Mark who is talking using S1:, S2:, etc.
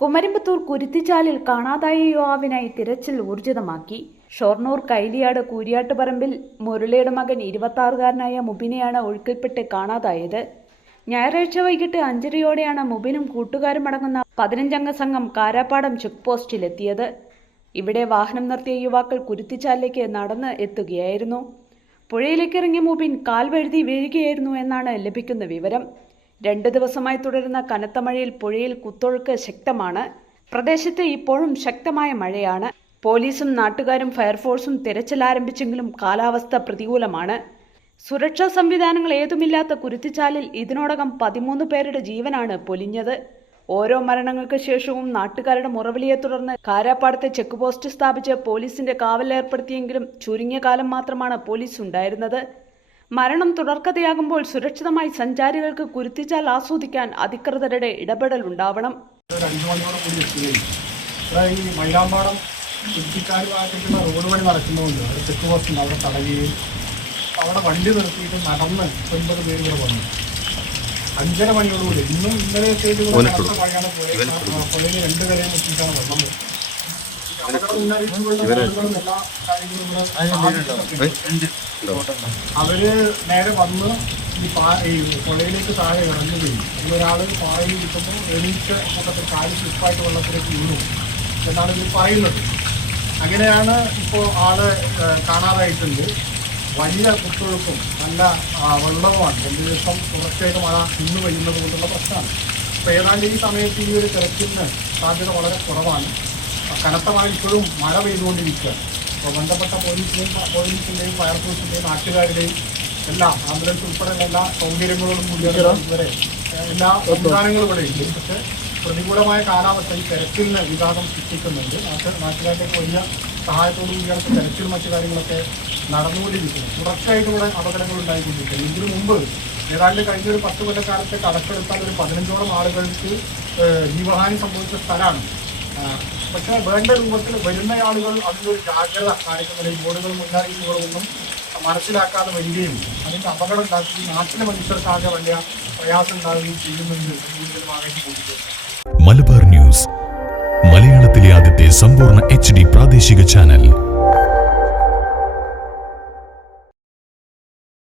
S1: കുമരമ്പത്തൂർ കുരുത്തിച്ചാലിൽ കാണാതായ യുവാവിനായി തിരച്ചിൽ ഊർജിതമാക്കി. ഷൊർണൂർ കൈലിയാട് കൂരിയാട്ടുപറമ്പിൽ മുരളിയുടെ മകൻ ഇരുപത്താറുകാരനായ മുബിനെയാണ് ഒഴുക്കിൽപ്പെട്ട് കാണാതായത്. ഞായറാഴ്ച വൈകിട്ട് അഞ്ചരയോടെയാണ് മുബിനും കൂട്ടുകാരും അടങ്ങുന്ന പതിനഞ്ചംഗ സംഘം കാരാപ്പാടം ചെക്ക് പോസ്റ്റിലെത്തിയത്. ഇവിടെ വാഹനം നിർത്തിയ യുവാക്കൾ കുരുത്തിച്ചാലിലേക്ക് നടന്ന് എത്തുകയായിരുന്നു. പുഴയിലേക്ക് ഇറങ്ങിയ മുബിൻ കാൽ വഴുതി വീഴുകയായിരുന്നു എന്നാണ് ലഭിക്കുന്ന വിവരം. രണ്ട് ദിവസമായി തുടരുന്ന കനത്ത മഴയിൽ പുഴയിൽ കുത്തൊഴുക്ക് ശക്തമാണ്. പ്രദേശത്ത് ഇപ്പോഴും ശക്തമായ മഴയാണ്. പോലീസും നാട്ടുകാരും ഫയർഫോഴ്സും തിരച്ചിൽ ആരംഭിച്ചെങ്കിലും കാലാവസ്ഥ പ്രതികൂലമാണ്. സുരക്ഷാ സംവിധാനങ്ങൾ ഏതുമില്ലാത്ത കുരുത്തിച്ചാലിൽ ഇതിനോടകം പതിമൂന്ന് പേരുടെ ജീവനാണ് പൊലിഞ്ഞത്. ഓരോ മരണങ്ങൾക്ക് ശേഷവും നാട്ടുകാരുടെ മുറവിളിയെ തുടർന്ന് കാരാപ്പാടത്തെ ചെക്ക് പോസ്റ്റ് സ്ഥാപിച്ച് പോലീസിന്റെ കാവലേർപ്പെടുത്തിയെങ്കിലും ചുരുങ്ങിയ കാലം മാത്രമാണ് പോലീസ് ഉണ്ടായിരുന്നത്. മരണം തുടർക്കഥയാകുമ്പോൾ സുരക്ഷിതമായി സഞ്ചാരികൾക്ക് കുരുത്തിച്ചാൽ ആസ്വദിക്കാൻ അധികൃതരുടെ ഇടപെടൽ ഉണ്ടാവണം.
S2: ഈ മൈലാമ്പാടം റോഡ് പണി നടക്കുന്നതുകൊണ്ട് അവിടെ ചെക്ക് പോസ്റ്റ് അവിടെ തടയുകയും അവിടെ വണ്ടി നിർത്തിയിട്ട് നടന്ന് ഒൻപത് പേര് ഇവിടെ വന്നു. അഞ്ചര മണിയോടുകൂടി ഇന്നും ഇന്നലെ ചെയ്ത് മഴയാണ് പുഴയിൽ പുഴയിൽ രണ്ട് കരയും എത്തിയിട്ടാണ് വെള്ളം അവർ നേരെ വന്ന് ഈ പാ ഈ പുഴയിലേക്ക് താഴെ ഇറങ്ങുകയും ഒരാൾ പാറയിൽ കിട്ടുമ്പോൾ എണീറ്റ കൂട്ടത്തിൽ കാൽ സ്ലിപ്പായിട്ട് വെള്ളത്തിലേക്ക് വീണു. എന്നാണ് ഇവർ പറയുന്നത്. അങ്ങനെയാണ് ഇപ്പോൾ ആൾ കാണാതായിട്ടുണ്ട്. വലിയ കുത്തൊഴുക്കും നല്ല വെള്ളവുമാണ്. രണ്ട് ദിവസം തുടർച്ചയായിട്ട് മഴ ഇന്ന് വരുന്നത് കൊണ്ടുള്ള പ്രശ്നമാണ്. അപ്പോൾ ഏതാണ്ട് ഈ സമയത്ത് ഈ ഒരു തിരക്കിന് സാധ്യത വളരെ കുറവാണ്. കനത്ത മഴ ഇപ്പോഴും മഴ പെയ്തുകൊണ്ടിരിക്കുകയാണ്. അപ്പോൾ ബന്ധപ്പെട്ട പോലീസിന്റെയും പോലീസിന്റെയും ഫയർഫോഴ്സിന്റെയും നാട്ടുകാരുടെയും എല്ലാ ആംബുലൻസ് ഉൾപ്പെടെയുള്ള എല്ലാ സൗകര്യങ്ങളോടും കൂടിയാണ് ഇവരെ എല്ലാ സംവിധാനങ്ങളും ഇവിടെ ഉണ്ട്. പക്ഷേ പ്രതികൂലമായ കാലാവസ്ഥ ഈ തിരച്ചിലിന് വിഭാഗം സൃഷ്ടിക്കുന്നുണ്ട്. നാട്ട് നാട്ടുകാരുടെയൊക്കെ വലിയ സഹായത്തോടു കൂടിയാണ് തിരച്ചിൽ മറ്റു കാര്യങ്ങളൊക്കെ നടന്നുകൊണ്ടിരിക്കുന്നത്. തുടർച്ചയായിട്ട് ഇവിടെ അപകടങ്ങൾ ഉണ്ടായിക്കൊണ്ടിരിക്കുന്നത് ഇതിനു മുമ്പ് ഏതാണ്ട് കഴിഞ്ഞ ഒരു പത്ത് കൊല്ലക്കാലത്തെ കണക്കെടുത്താൽ ഒരു പതിനഞ്ചോളം ആളുകൾക്ക് ജീവഹാനി സംഭവിച്ച സ്ഥലമാണ് പക്ഷേ വേണ്ട രൂപത്തിൽ വരുന്ന ആളുകൾ അതിലൊരു ജാഗ്രത കാണിക്കുന്നില്ല ബോർഡുകൾ മുന്നറിയിപ്പുകളൊന്നും മനസ്സിലാക്കാതെ വരികയും അതിന്റെ അപകടം ഉണ്ടാക്കി നാട്ടിലെ മനുഷ്യർക്കാകെ വലിയ പ്രയാസം ഉണ്ടാവുകയും ചെയ്യുന്നുണ്ട്
S3: മലബാർ ന്യൂസ് മലയാളത്തിലെ ആദ്യത്തെ സമ്പൂർണ എച്ച് ഡി പ്രാദേശിക ചാനൽ.